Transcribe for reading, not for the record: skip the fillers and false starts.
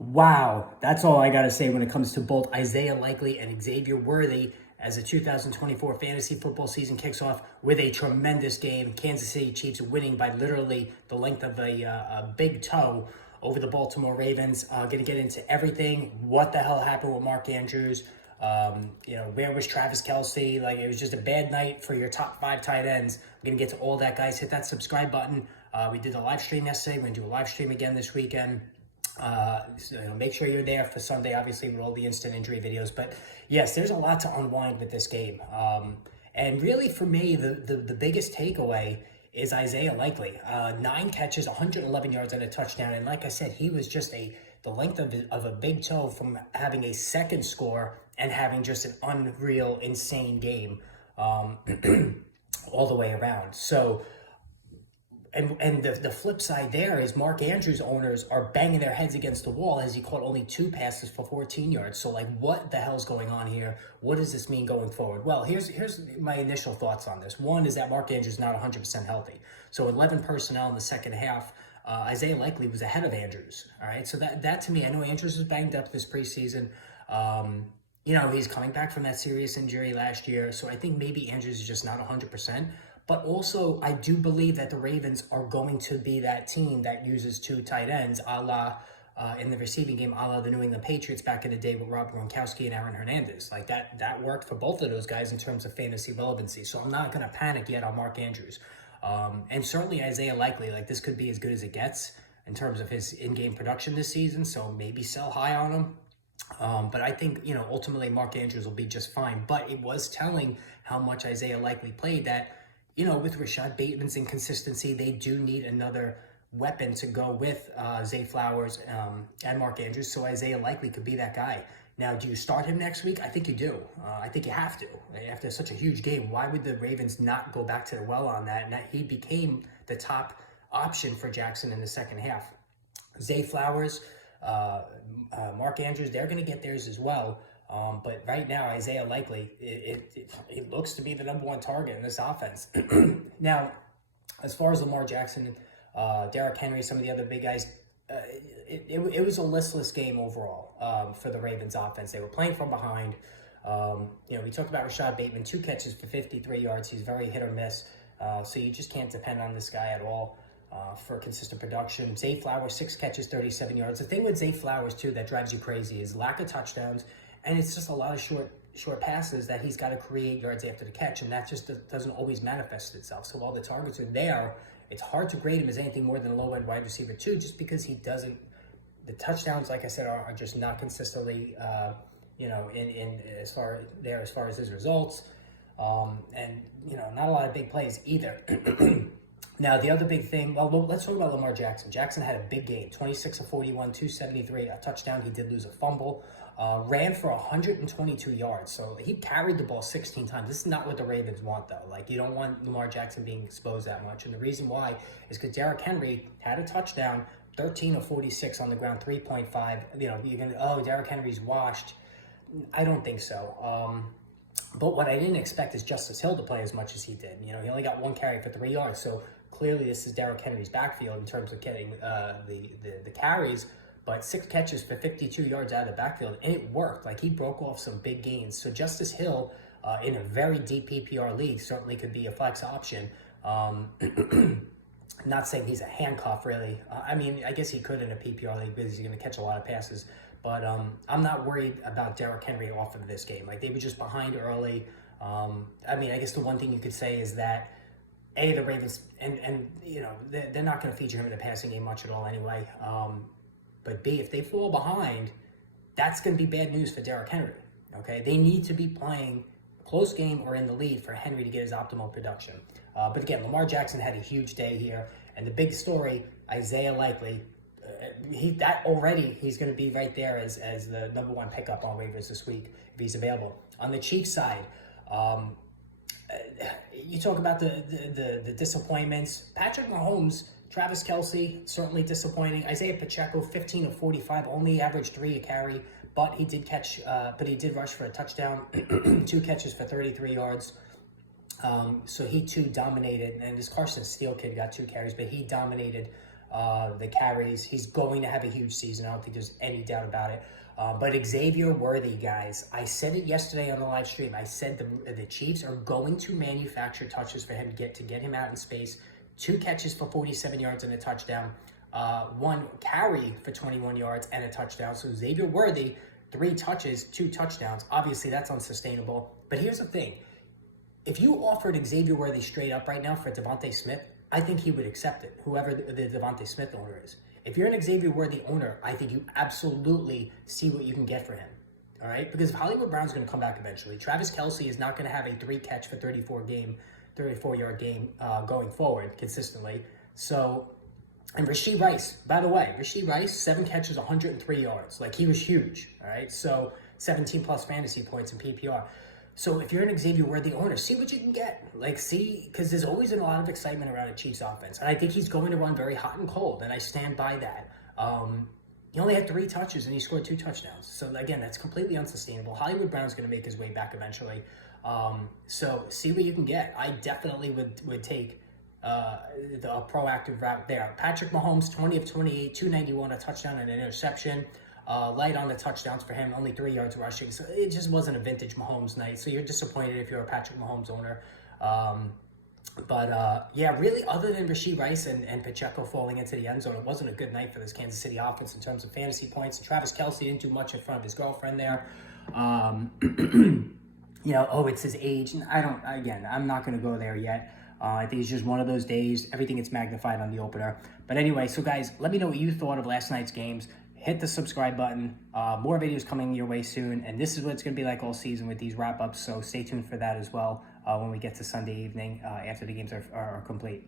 Wow, that's all I got to say when it comes to both Isaiah Likely and Xavier Worthy as the 2024 fantasy football season kicks off with a tremendous game. Kansas City Chiefs winning by literally the length of a big toe over the Baltimore Ravens. Going to get into everything. What the hell happened with Mark Andrews? Where was Travis Kelce? Like, it was just a bad night for your top 5 tight ends. We're going to get to all that, guys. Hit that subscribe button. We did a live stream yesterday. We're going to do a live stream again this weekend. Make sure you're there for Sunday, obviously, with all the instant injury videos. But yes, there's a lot to unwind with this game. And really, for me, the biggest takeaway is Isiah Likely. 9 catches, 111 yards, and a touchdown. And like I said, he was just the length of a big toe from having a second score and having just an unreal, insane game all the way around. So, and the flip side there is Mark Andrews owners are banging their heads against the wall as he caught only 2 passes for 14 yards. So, like, what the hell's going on here? What does this mean going forward? Well, here's my initial thoughts on this. One is that Mark Andrews is not 100% healthy. So 11 personnel in the second half. Isaiah Likely was ahead of Andrews. All right, so that to me, I know Andrews was banged up this preseason. He's coming back from that serious injury last year. So I think maybe Andrews is just not 100%. But also, I do believe that the Ravens are going to be that team that uses 2 tight ends, a la in the receiving game, a la the New England Patriots back in the day with Rob Gronkowski and Aaron Hernandez. Like, that worked for both of those guys in terms of fantasy relevancy. So I'm not going to panic yet on Mark Andrews. And certainly Isaiah Likely, like, this could be as good as it gets in terms of his in-game production this season. So maybe sell high on him. But I think, ultimately Mark Andrews will be just fine. But it was telling how much Isaiah Likely played that, with Rashad Bateman's inconsistency, they do need another weapon to go with Zay Flowers and Mark Andrews. So Isaiah Likely could be that guy. Now, do you start him next week? I think you do. I think you have to. After such a huge game, why would the Ravens not go back to the well on that? And that he became the top option for Jackson in the second half. Zay Flowers, Mark Andrews, they're going to get theirs as well. But right now, Isaiah Likely, it looks to be the number 1 target in this offense. Now, as far as Lamar Jackson, Derk Henry, some of the other big guys, it was a listless game overall for the Ravens offense. They were playing from behind. We talked about Rashad Bateman, 2 catches for 53 yards. He's very hit or miss. So you just can't depend on this guy at all for consistent production. Zay Flowers, 6 catches, 37 yards. The thing with Zay Flowers, too, that drives you crazy is lack of touchdowns. And it's just a lot of short passes that he's got to create yards after the catch, and that just doesn't always manifest itself. So while the targets are there, it's hard to grade him as anything more than a low-end wide receiver too, just because he doesn't. The touchdowns, like I said, are just not consistently, in as far as his results, and not a lot of big plays either. Now, the other big thing, well, let's talk about Lamar Jackson. Jackson had a big game, 26 of 41, 273, a touchdown. He did lose a fumble. Ran for 122 yards. So he carried the ball 16 times. This is not what the Ravens want, though. Like, you don't want Lamar Jackson being exposed that much. And the reason why is because Derk Henry had a touchdown, 13 of 46 on the ground, 3.5. Derk Henry's washed. I don't think so. But what I didn't expect is Justice Hill to play as much as he did. He only got 1 carry for 3 yards. So clearly this is Derk Henry's backfield in terms of getting the carries. But 6 catches for 52 yards out of the backfield, and it worked. Like, he broke off some big gains. So Justice Hill, in a very deep PPR league, certainly could be a flex option. Not saying he's a handcuff, really. I guess he could in a PPR league because he's going to catch a lot of passes. But I'm not worried about Derk Henry off of this game. Like, they were just behind early. I guess the one thing you could say is that, A, the Ravens, and they're not going to feature him in the passing game much at all anyway. But B, if they fall behind, that's going to be bad news for Derk Henry, okay? They need to be playing a close game or in the lead for Henry to get his optimal production. But again, Lamar Jackson had a huge day here. And the big story, Isaiah Likely, he's going to be right there as the number 1 pickup on waivers this week if he's available. On the Chiefs side, you talk about the disappointments. Patrick Mahomes, Travis Kelce, certainly disappointing. Isaiah Pacheco, 15 of 45, only averaged 3 a carry, but he did rush for a touchdown, 2 catches for 33 yards. So he too dominated, and this Carson Steele kid got 2 carries, but he dominated the carries. He's going to have a huge season. I don't think there's any doubt about it. But Xavier Worthy, guys, I said it yesterday on the live stream. I said the Chiefs are going to manufacture touches for him to get him out in space. 2 catches for 47 yards and a touchdown. 1 carry for 21 yards and a touchdown. So Xavier Worthy, 3 touches, 2 touchdowns. Obviously, that's unsustainable. But here's the thing. If you offered Xavier Worthy straight up right now for Devontae Smith, I think he would accept it, whoever the Devontae Smith owner is. If you're an Xavier Worthy owner, I think you absolutely see what you can get for him. All right? Because if Hollywood Brown's going to come back eventually, Travis Kelce is not going to have a 3 catch for 34-yard game going forward consistently. So, and Rashee Rice, by the way, 7 catches, 103 yards. Like, he was huge. All right? So, 17 plus fantasy points in PPR. So if you're an Xavier Worthy owner, see what you can get. Like, see, because there's always a lot of excitement around a Chiefs offense. And I think he's going to run very hot and cold, and I stand by that. He only had 3 touches, and he scored 2 touchdowns. So, again, that's completely unsustainable. Hollywood Brown's going to make his way back eventually. So see what you can get. I definitely would take a proactive route there. Patrick Mahomes, 20 of 28, 291, a touchdown and an interception. Light on the touchdowns for him, only 3 yards rushing. So it just wasn't a vintage Mahomes night. So you're disappointed if you're a Patrick Mahomes owner. Yeah, really, other than Rashee Rice and Pacheco falling into the end zone, it wasn't a good night for this Kansas City offense in terms of fantasy points. And Travis Kelce didn't do much in front of his girlfriend there. It's his age. And I'm not going to go there yet. I think it's just one of those days. Everything gets magnified on the opener. But anyway, so guys, let me know what you thought of last night's games. Hit the subscribe button. More videos coming your way soon. And this is what it's going to be like all season with these wrap-ups. So stay tuned for that as well when we get to Sunday evening after the games are complete.